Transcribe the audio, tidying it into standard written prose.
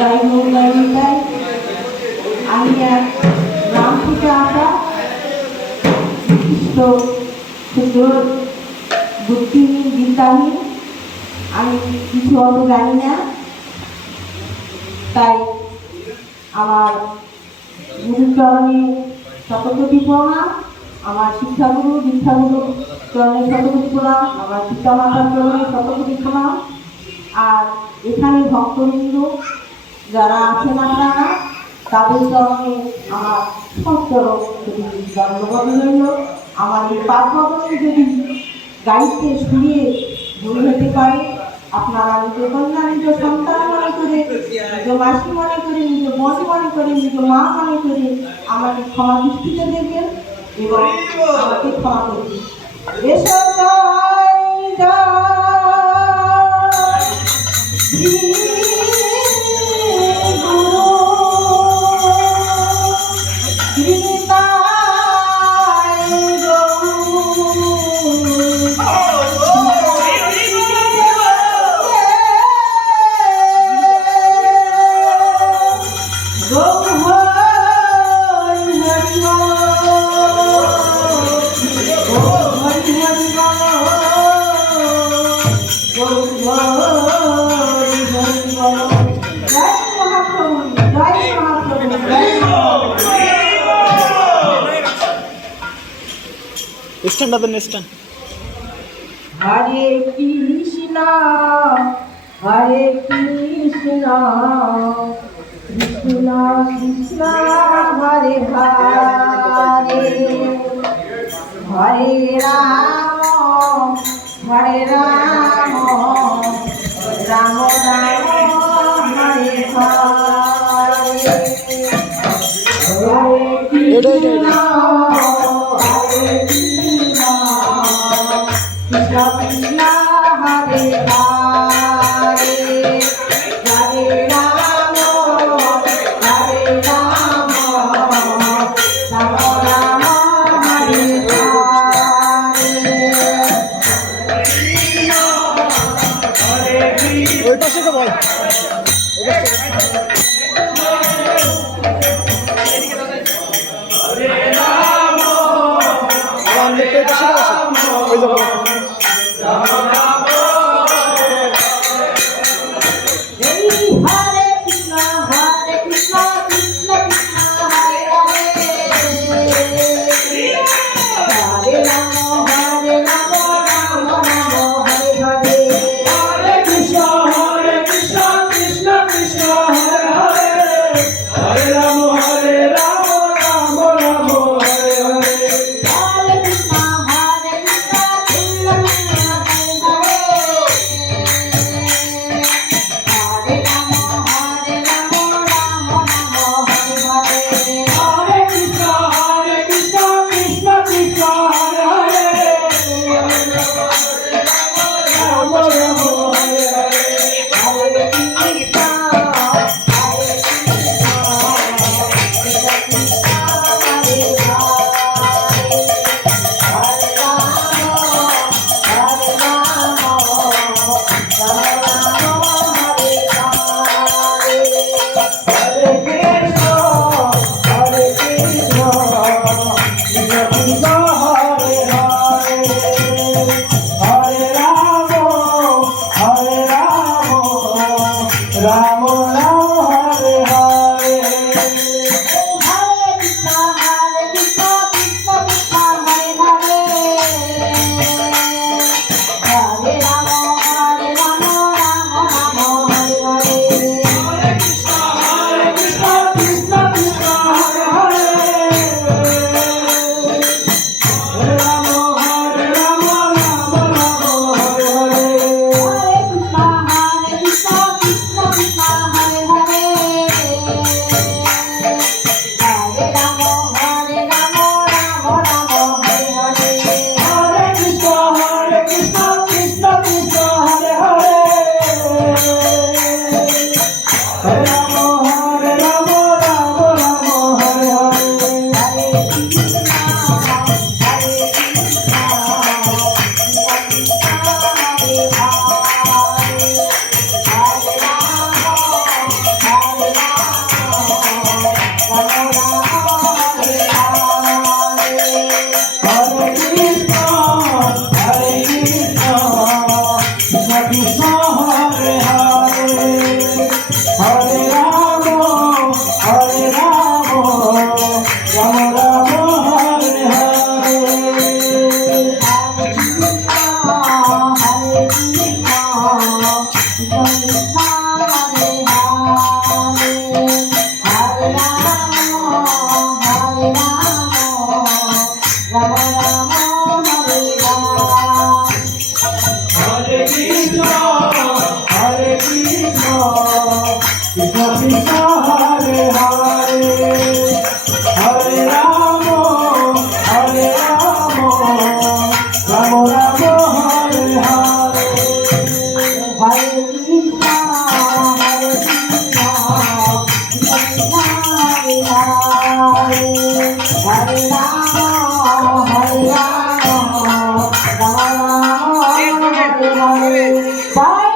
যাই হোক তাই আমি এক গ্রাম থেকে আসা বিশিষ্ট ক্ষুদ্র বুদ্ধিহীন বিদ্যাহীন, আমি কিছু অত জানি না। তাই আমার গুরুচরণে শতকোটি প্রণাম, আমার শিক্ষাগুরু দীক্ষাগুরু চরণে শতকোটি প্রণাম, আমার পিতা মাতার চরণে শতকোটি প্রণাম। আর এখানে ভক্তবৃন্দ যারা আছেন আপনারা তাদের চরণে আমার সচরণ দণ্ডবোধ রইল। আমার এই পাঠভবনে যদি গাড়িতে শুনিয়ে বলে হতে পারে, আপনারা নিজ কন্যা নিজ সন্তান মনে করে, নিজ মাসি মনে করে, নিজ বোন মনে করে, নিজ মা মনে করে আমাকে ক্ষমা দৃষ্টিতে দেখবেন এবং আমাকে ক্ষমা করবেন। এসো জয় স্ট্যান্ড আপ স্ট্যান্ড। হরে কৃষ্ণ হরে কৃষ্ণ কৃষ্ণ কৃষ্ণ হরে হরে, হরে রাম রাম রাম হরে হরে, হরে কৃষ্ণ হরে কৃষ্ণ কৃষ্ণ কৃষ্ণ হরে হরে, হরে রাম রাম রাম হরে হরে। ওই পাশে তো বল। হরে হরে হরে রাম রাম রাম হরে হরে হরে কৃষ্ণ হরে কৃষ্ণ কৃষ্ণ হরে হরে হরে রাম রাম রাম হরে হরে।